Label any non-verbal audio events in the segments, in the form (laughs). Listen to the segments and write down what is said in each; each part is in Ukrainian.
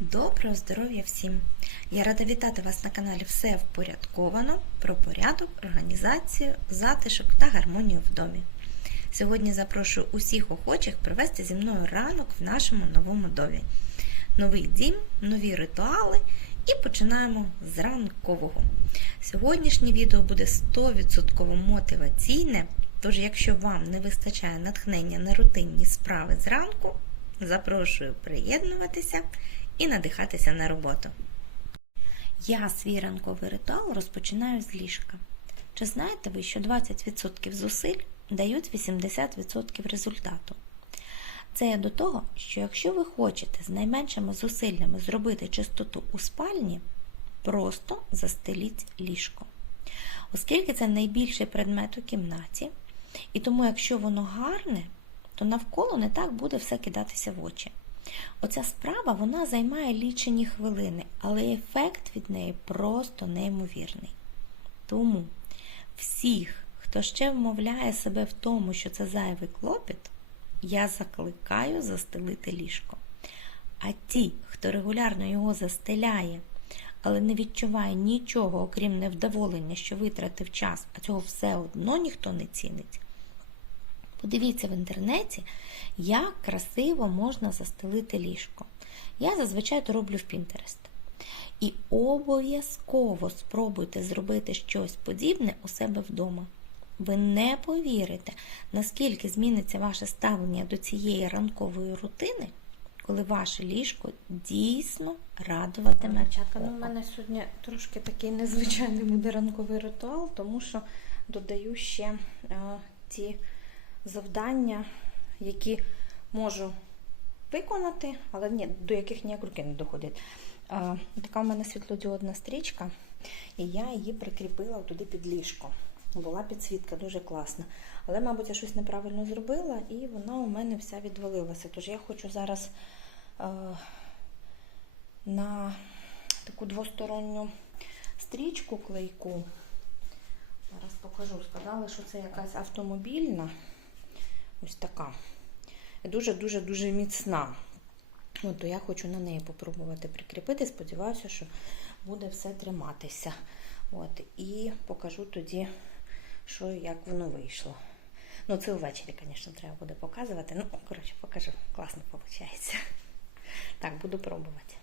Доброго здоров'я всім! Я рада вітати вас на каналі Все впорядковано про порядок, організацію, затишок та гармонію в домі. Сьогодні запрошую усіх охочих провести зі мною ранок в нашому новому домі. Новий дім, нові ритуали і починаємо з ранкового. Сьогоднішнє відео буде 100% мотиваційне, тож, якщо вам не вистачає натхнення на рутинні справи зранку, запрошую приєднуватися і надихатися на роботу. Я свій ранковий ритуал розпочинаю з ліжка. Чи знаєте ви, що 20% зусиль дають 80% результату? Це я до того, що якщо ви хочете з найменшими зусиллями зробити чистоту у спальні, просто застеліть ліжко. Оскільки це найбільший предмет у кімнаті, і тому, якщо воно гарне, то навколо не так буде все кидатися в очі. Оця справа вона займає лічені хвилини, але ефект від неї просто неймовірний. Тому всіх, хто ще вмовляє себе в тому, що це зайвий клопіт, я закликаю застелити ліжко. А ті, хто регулярно його застеляє, але не відчуває нічого, окрім невдоволення, що витратив час, а цього все одно ніхто не цінить. Подивіться в інтернеті, як красиво можна застелити ліжко. Я зазвичай то роблю в Pinterest. І обов'язково спробуйте зробити щось подібне у себе вдома. Ви не повірите, наскільки зміниться ваше ставлення до цієї ранкової рутини, коли ваше ліжко дійсно радуватиме. Дівчатка, ну в мене сьогодні трошки такий незвичайний буде ранковий ритуал, тому що додаю ще е, ті завдання, які можу виконати, але ні, до яких ніяк руки не доходять. Е, така у мене світлодіодна стрічка, і я її прикріпила туди під ліжко. Була підсвітка дуже класна. Але, мабуть, я щось неправильно зробила, і вона у мене вся відвалилася. Тож я хочу зараз е, на таку двосторонню стрічку клейку. Зараз покажу. Сказали, що це якась автомобільна. Ось така. Дуже-дуже дуже міцна. От, то я хочу на неї попробувати прикріпити. Сподіваюся, що буде все триматися. От, і покажу тоді, що як воно вийшло. Ну, це ввечері, звісно, треба буде показувати. Ну, коротше, покажу. Класно виходить. Так, буду пробувати.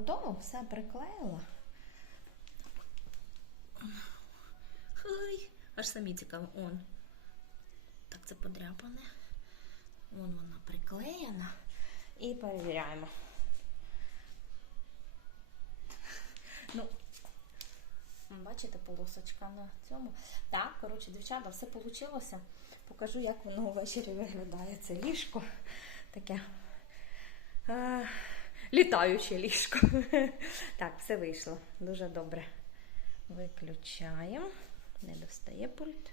Готово, все приклеїла. Хай, аж самі цікаво, он. Так це подряпане. Вон вона приклеєна. І перевіряємо. Ну, бачите, полосочка на цьому. Так, коротше, дівчата, все вийшло. Покажу, як воно ввечері виглядає. Це ліжко. Таке е, літаюче ліжко. (laughs) Так, все вийшло. Дуже добре. Виключаємо. Не достає пульт.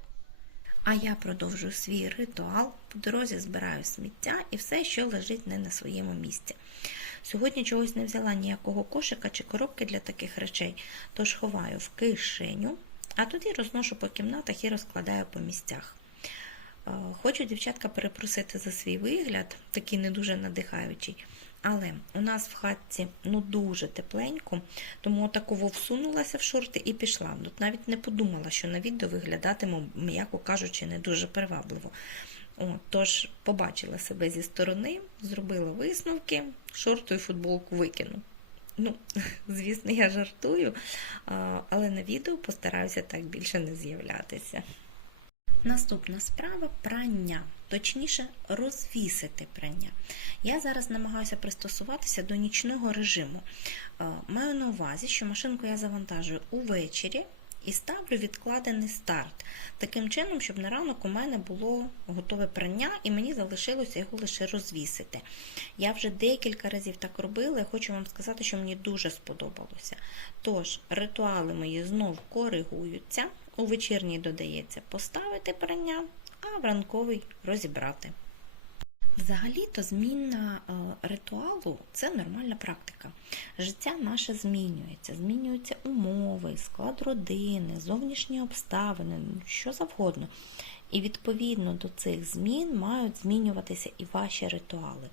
А я продовжую свій ритуал. По дорозі збираю сміття і все, що лежить не на своєму місці. Сьогодні чогось не взяла ніякого кошика чи коробки для таких речей, тож ховаю в кишеню, а тоді розношу по кімнатах і розкладаю по місцях. Е, Хочу, дівчатка, перепросити за свій вигляд, такий не дуже надихаючий. Але у нас в хатці ну дуже тепленько, тому такого всунулася в шорти і пішла. Тут навіть не подумала, що на відео виглядатиму, м'яко кажучи, не дуже привабливо. О, тож побачила себе зі сторони, зробила висновки, шорту і футболку викину. Ну, (laughs) звісно, я жартую, але на відео постараюся так більше не з'являтися. Наступна справа прання, точніше, розвісити прання. Я зараз намагаюся пристосуватися до нічного режиму. Е, Маю на увазі, що машинку я завантажую увечері і ставлю відкладений старт. Таким чином, щоб на ранок у мене було готове прання, і мені залишилося його лише розвісити. Я вже декілька разів так робила, і хочу вам сказати, що мені дуже сподобалося. Тож, ритуали мої знов коригуються. У вечірній додається поставити прання, а ранковий розібрати. Взагалі-то зміна е, ритуалу це нормальна практика. Життя наше змінюється, змінюються умови, склад родини, зовнішні обставини, ну, що завгодно. І відповідно до цих змін мають змінюватися і ваші ритуали.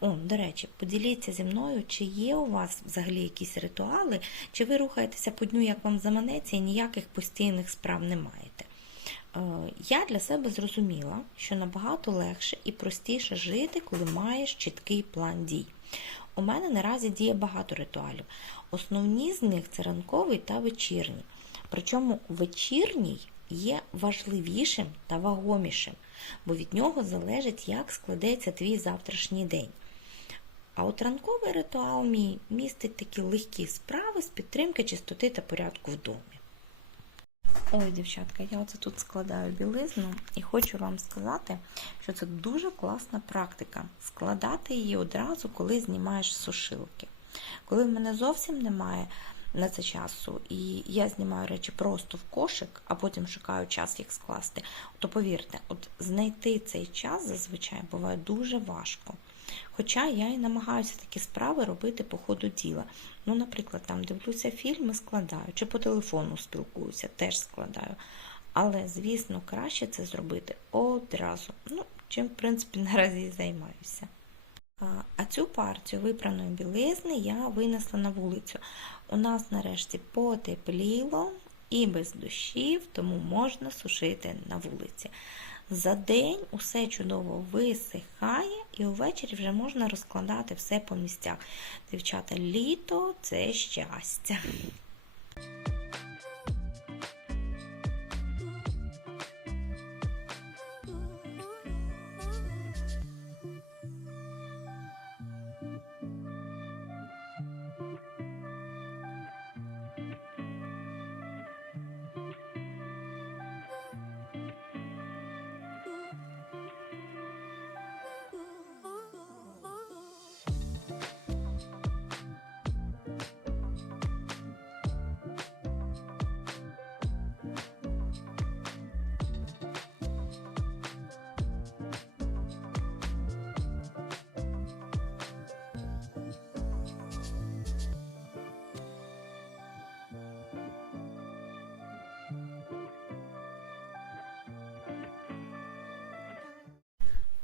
О, до речі, поділіться зі мною, чи є у вас взагалі якісь ритуали, чи ви рухаєтеся по дню, як вам заманеться, і ніяких постійних справ не маєте. Е, Я для себе зрозуміла, що набагато легше і простіше жити, коли маєш чіткий план дій. У мене наразі діє багато ритуалів. Основні з них це ранковий та вечірній. Причому вечірній є важливішим та вагомішим, бо від нього залежить, як складеться твій завтрашній день. А от ранковий ритуал мій містить такі легкі справи з підтримки чистоти та порядку в домі. Ой, дівчатка, я оце тут складаю білизну і хочу вам сказати, що це дуже класна практика складати її одразу, коли знімаєш сушилки. Коли в мене зовсім немає на це часу, і я знімаю речі просто в кошик, а потім шукаю час їх скласти, то повірте, от знайти цей час зазвичай буває дуже важко. Хоча я і намагаюся такі справи робити по ходу діла. Ну, наприклад, там дивлюся фільми, складаю, чи по телефону спілкуюся, теж складаю. Але, звісно, краще це зробити одразу. Ну, чим, в принципі, (laughs) наразі і займаюся. А, цю партію випраної білизни я винесла на вулицю. У нас нарешті потепліло і без дощів, тому можна сушити на вулиці. За день усе чудово висихає, і увечері вже можна розкладати все по місцях. Дівчата, літо це щастя.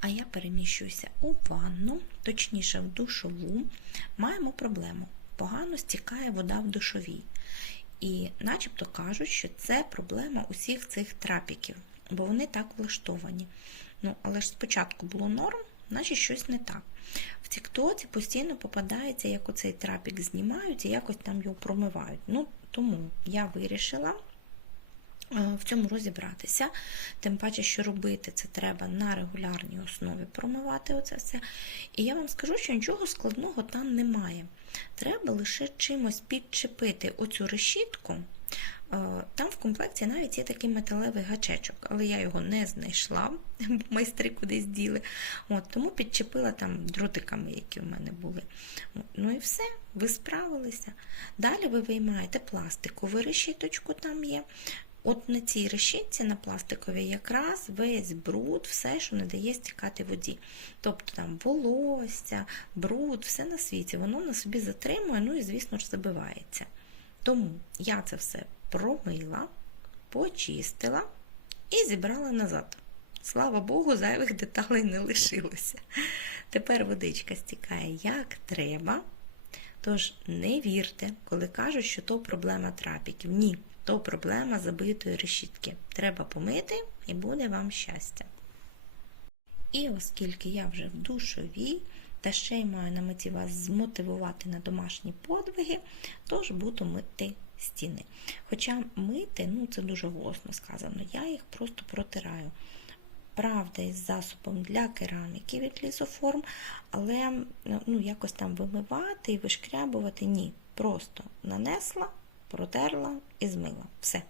А я переміщуюся у ванну, точніше в душову. Маємо проблему. Погано стікає вода в душовій. І начебто кажуть, що це проблема усіх цих трапіків, бо вони так влаштовані. Ну, але ж спочатку було норм, значить щось не так. В Тіктоці постійно попадається, як оцей трапік знімають і якось там його промивають. Ну, тому я вирішила в цьому розібратися. Тим паче, що робити це треба на регулярній основі промивати оце все. І я вам скажу, що нічого складного там немає. Треба лише чимось підчепити оцю решітку. Е, Там в комплекті навіть є такий металевий гачечок, але я його не знайшла, (laughs) майстри кудись діли. От, тому підчепила там дротиками, які в мене були. Ну і все, ви справилися. Далі ви виймаєте пластикову решіточку, там є. От на цій решітці, на пластиковій, якраз весь бруд, все, що не дає стікати воді. Тобто там волосся, бруд, все на світі, воно на собі затримує, ну і, звісно ж, забивається. Тому я це все промила, почистила і зібрала назад. Слава Богу, зайвих деталей не лишилося. Тепер водичка стікає як треба. Тож не вірте, коли кажуть, що то проблема трапіків. Ні, то проблема забитої решітки. Треба помити і буде вам щастя. І оскільки я вже в душовій, та ще й маю на меті вас змотивувати на домашні подвиги, тож буду мити стіни. Хоча мити, ну це дуже голосно сказано, я їх просто протираю. Правда, із засобом для кераміки від лізоформ, але ну, якось там вимивати і вишкрябувати ні. Просто нанесла, протерла і змила. Все.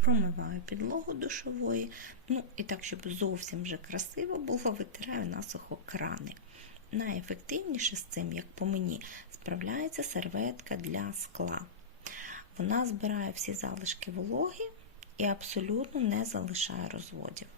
Промиваю підлогу душової. Ну і так, щоб зовсім вже красиво було, витираю насухо крани. Найефективніше з цим, як по мені, справляється серветка для скла. Вона збирає всі залишки вологи і абсолютно не залишає розводів.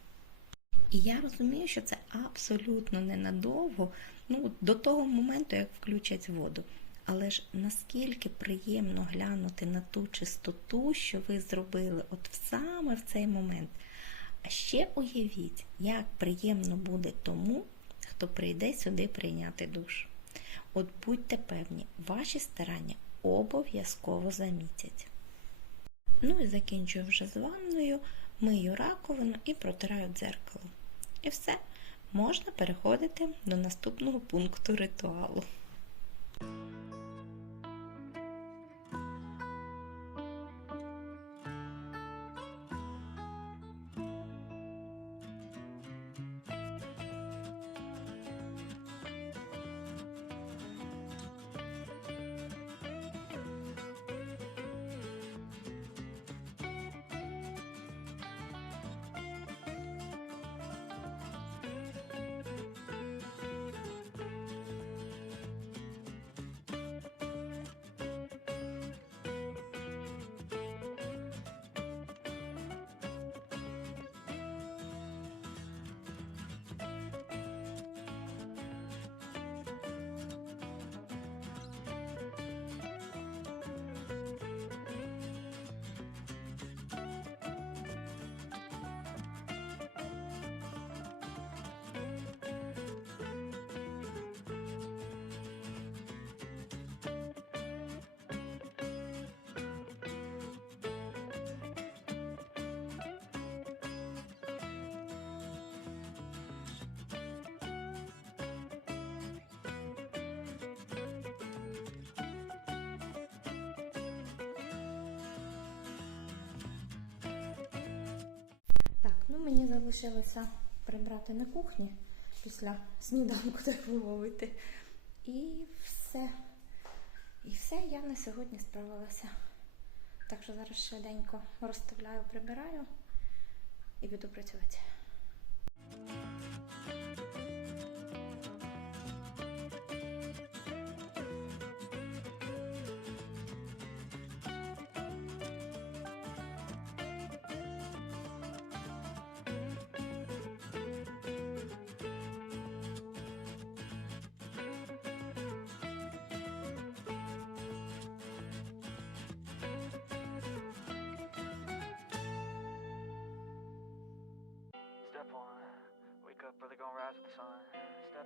І я розумію, що це абсолютно ненадовго, ну, до того моменту, як включать воду. Але ж наскільки приємно глянути на ту чистоту, що ви зробили от саме в цей момент. А ще уявіть, як приємно буде тому, хто прийде сюди прийняти душ. От будьте певні, ваші старання обов'язково замітять. Ну і закінчую вже з ванною, мию раковину і протираю дзеркало. І все, можна переходити до наступного пункту ритуалу. Ну мені залишилося прибрати на кухні після сніданку, (laughs) так би. І все. І все я на сьогодні справилася. Так що зараз швиденько розставляю, прибираю і піду працювати.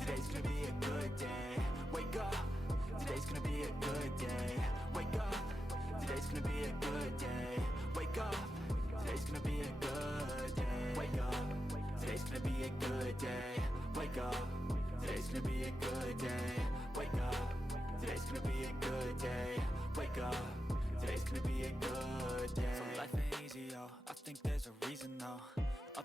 today's gonna be a good day. Wake up, today's gonna be a good day. Wake up, today's gonna be a good day. Wake up, today's gonna be a good day. Wake up, today's gonna be a good day. Wake up, today's gonna be a good day. Wake up, today's gonna be a good day. Wake up, today's gonna be a good day. So life ain't easy, yo. I think there's a.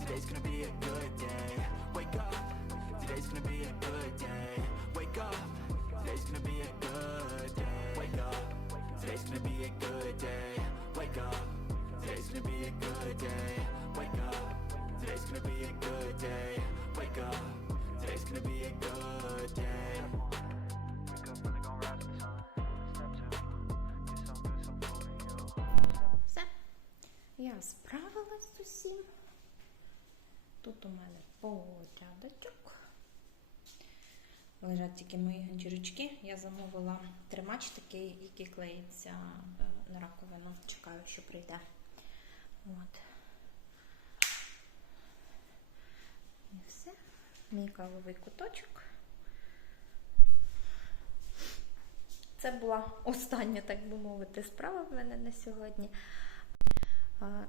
Today's gonna be a good day. Wake up. Today's gonna be a good day. Wake up. Today's gonna be a good day. Wake up. Today's gonna be a good day. Wake up. Today's gonna be a good day. Wake up. Today's gonna be a good day. Wake up. Today's gonna be a good day. Wake up, Тут у мене порядочок. Лежать тільки мої ганчірочки. Я замовила тримач такий, який клеїться е, на раковину. Чекаю, що прийде. От. І все. Мій кавовий куточок. Це була остання, так би мовити, справа в мене на сьогодні.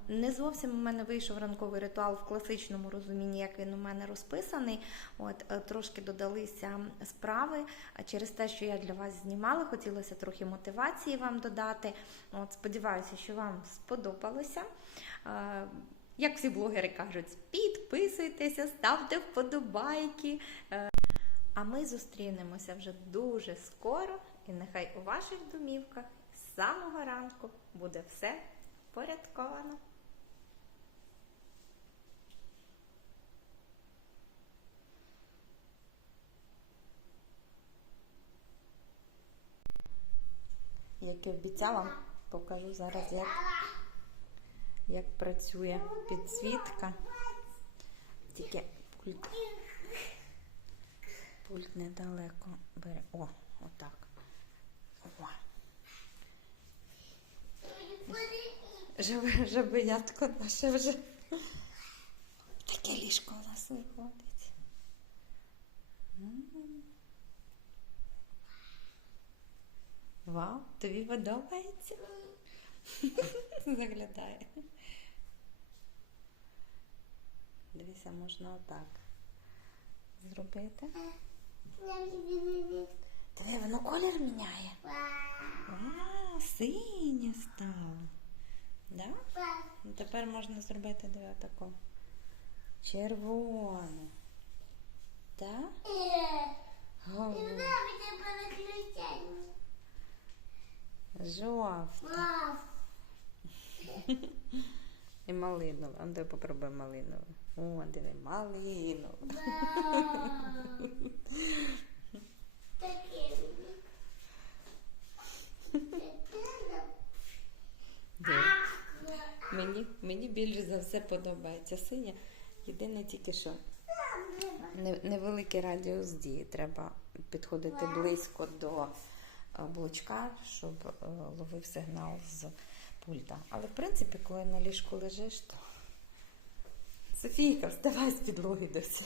Не зовсім у мене вийшов ранковий ритуал в класичному розумінні, як він у мене розписаний. От е, трошки додалися справи. Через те, що я для вас знімала, хотілося трохи мотивації вам додати. От сподіваюся, що вам сподобалося. Як всі блогери кажуть, підписуйтеся, ставте вподобайки. Е, А ми зустрінемося вже дуже скоро, і нехай у ваших домівках з самого ранку буде все порядковано. Як і обіцяла, покажу зараз, як, як працює підсвітка. Тільки пульт, пульт недалеко бере. О, отак. О. Жабе, жабенятко наше вже. Таке ліжко у нас виходить. Вау, тобі подобається? (laughs) Заглядає. Дивися, можна отак зробити. Диви, воно колір міняє. А, синє стало. Да? Ну, тепер можна зробити диви таку червону. Так? О, Жовта. І малинове. А давай попробуй малинове. О, диви, малинове. Мені, мені більше за все подобається синя. Єдине тільки що не- невеликий радіус дії. Треба підходити близько до блочка, щоб е, ловив сигнал з пульта. Але в принципі, коли на ліжку лежиш, то Софійка, вставай з підлоги досі.